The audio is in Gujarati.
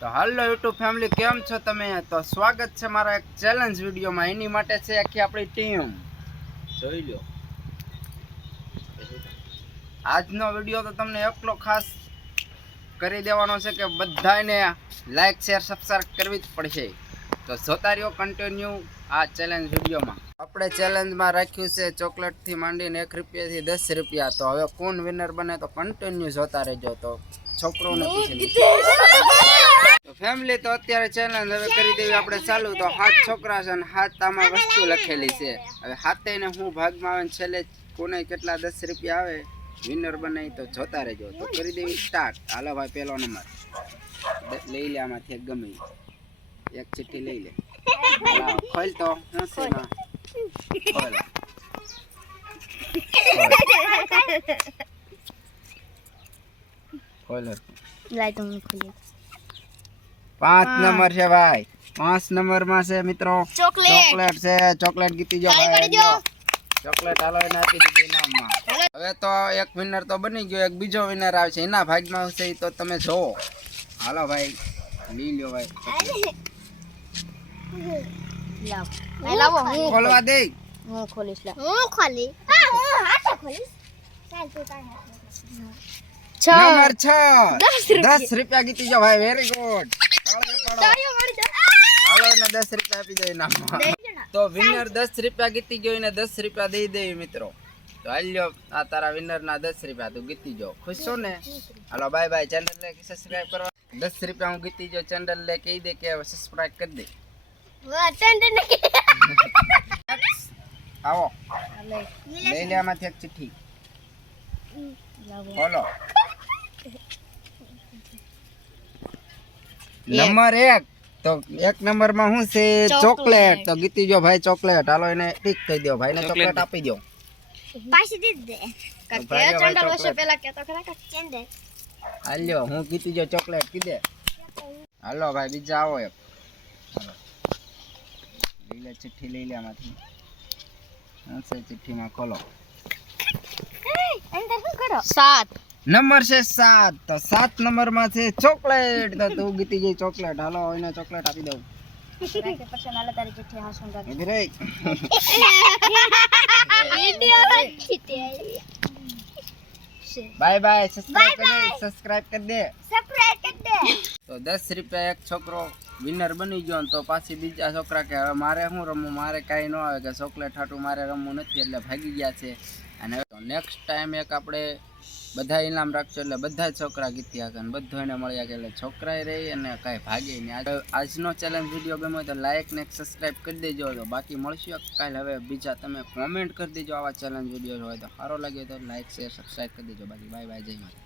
તો હાલો યુટ્યુબ ફેમિલી, કેમ છો તમે? તો સ્વાગત છે મારા એક ચેલેન્જ વિડીયોમાં. એની માટે છે આખી આપણી ટીમ જોઈ લો. આજનો વીડિયો તો તમને એકલો ખાસ કરી દેવાનો છે કે બધાને લાઈક શેર સબસ્ક્રાઈબ કરવી જ પડશે. તો જોતા રહ્યો કન્ટિન્યુ આ ચેલેન્જ વિડીયોમાં. આપણે ચેલેન્જમાં રાખ્યું છે ચોકલેટથી માંડીને એક રૂપિયાથી દસ રૂપિયા. તો હવે કોણ વિનર બને તો કન્ટિન્યુ જોતા રહેજો. તો છોકરોને પૂછીને તો ફેમિલી તો અત્યારે ચેનલ હવે કરી દેવી આપણે ચાલુ. તો હાથ છોકરા છે અને હાથ આમાં વસ્તુ લખેલી છે. હવે હાથે ને હું ભાગમાં આવે ને છેલ્લે કોને કેટલા દસ રૂપિયા આવે વિનર બને તો જોતા રહેજો. તો કરી દેવી સ્ટાર્ટ હાલો ભાઈ પહેલો નંબર. લઈ લે આમાંથી એક ગમે એક ચિઠ્ઠી લઈ લે. ખોલ તો. છે એમાં? ખોલ. ખોલ. તો હું ખોલી પાંચ નંબર છે ભાઈ. પાંચ નંબરમાં છે મિત્રો. ચોકલેટ. છે. ચોકલેટ ગીતી જો ભાઈ ચોકલેટ હાલો એને આપી દીધી ઇનામમાં. હવે તો એક વિનર તો બની ગયો એક બીજો વિનર આવશે. એના ભાગમાં આવશે તો તમે જોવો હાલો ભાઈ લઈ લ્યો ભાઈ. લાવો. હું ખોલવા દે. હું ખોલીશ હું ખોલી. હા હું હાથે ખોલીશ. ચાલ તું તારે હાથે. છ. નંબર છ. દસ દસ રૂપિયા ગીતી જો ભાઈ વેરી ગુડ દસ રૂપિયા આપી દો ઇનામમાં તો વિનર દસ રૂપિયા ગીતી ગયો એને દસ રૂપિયા દઈ દેવી મિત્રો. તો હાલ્યો આ તારા વિનર ના દસ રૂપિયા તું ગીતી જો ખુશ છો ને? હાલો બાય બાય ચેનલ ને સબસ્ક્રાઈબ કરવા. દસ રૂપિયા હું ગીતી જો ચેનલ ને કહી દે કે સબસ્ક્રાઈબ કરી દે. આવો. લઈ લે આમાંથી એક ચિઠ્ઠી. બોલો. નંબર એક. તો એક નંબરમાં શું છે? ચોકલેટ તો ગીતી જો ભાઈ ચોકલેટ હાલો એને ટીક કહી દો ભાઈ ને ચોકલેટ આપી દો. પાછી દીધ દે. કે ચંડલ વર્ષે પહેલા કેતો ખરા કે ચંદે. હાલ્યો હું ગીતી જો ચોકલેટ કીધે. હાલો ભાઈ બીજા આવો એક. લઈ લે ચિઠ્ઠી લઈ લે આમાંથી. હું છે ચિઠ્ઠીમાં ખોલો. અંદર શું કરો? સાત. નંબર છે સાત. તો સાત નંબરમાં છે ચોકલેટ. તો તું ગીતી જઈ ચોકલેટ. હાલો એને ચોકલેટ આપી દઉં. Bye bye. સબસ્ક્રાઇબ કરી દે. સબસ્ક્રાઇબ કરી દે. સબસ્ક્રાઇબ કરી દે. તો દસ રૂપિયા એક છોકરો વિનર બની ગયો તો પાછી બીજા છોકરા કે હવે મારે શું રમવું? મારે કાંઈ ન આવે કે ચોકલેટ હાટું મારે રમવું નથી એટલે ભાગી ગયા છે. અને નેક્સ્ટ ટાઈમ એક આપણે બધા ઇનામ રાખજો એટલે બધા છોકરા ગીત્યા કે બધો એને મળ્યા કે એટલે છોકરાએ રહી અને કાંઈ ભાગે નહીં. આજ- આજનો ચેલેન્જ વીડિયો ગમ્યો તો લાઇક ને સબસ્ક્રાઈબ કરી દેજો. તો બાકી મળશું કાલે, હવે બીજા તમે કોમેન્ટ કરી દેજો આવા ચેલેન્જ વીડિયો હોય તો. સારો લાગે તો લાઇક શેર સબસ્ક્રાઈબ કરી દેજો. બાકી બાય બાય જય માતા